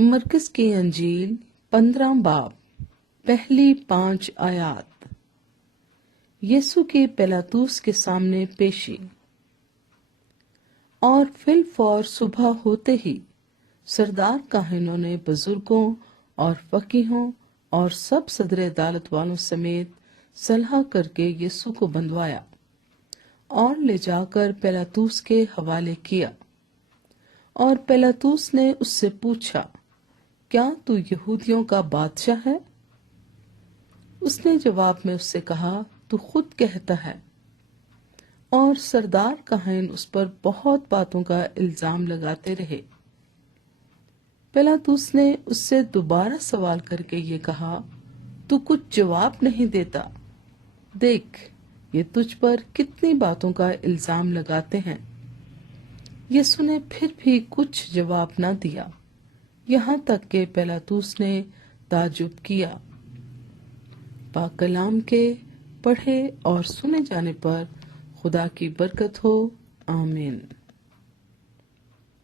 मरकज़ की अंजील 15 बाब पहली 5 आयात। यीशु की पिलातुस के सामने पेशी। और फिलफौर सुबह होते ही सरदार काहिनों ने बुजुर्गों और फकीहों और सब सदर अदालत वालों समेत सलाह करके यीशु को बंधवाया और ले जाकर पिलातुस के हवाले किया। और पिलातुस ने उससे पूछा, क्या तू यहूदियों का बादशाह है? उसने जवाब में उससे कहा, तू खुद कहता है। और सरदार काहिन उस पर बहुत बातों का इल्जाम लगाते रहे। पिलातुस ने उससे दोबारा सवाल करके ये कहा, तू कुछ जवाब नहीं देता। देख, ये तुझ पर कितनी बातों का इल्जाम लगाते हैं। यीशु ने फिर भी कुछ जवाब न दिया, यहाँ तक कि पिलातुस ने ताजुब किया। पाक कलाम के पढ़े और सुने जाने पर खुदा की बरकत हो। आमीन।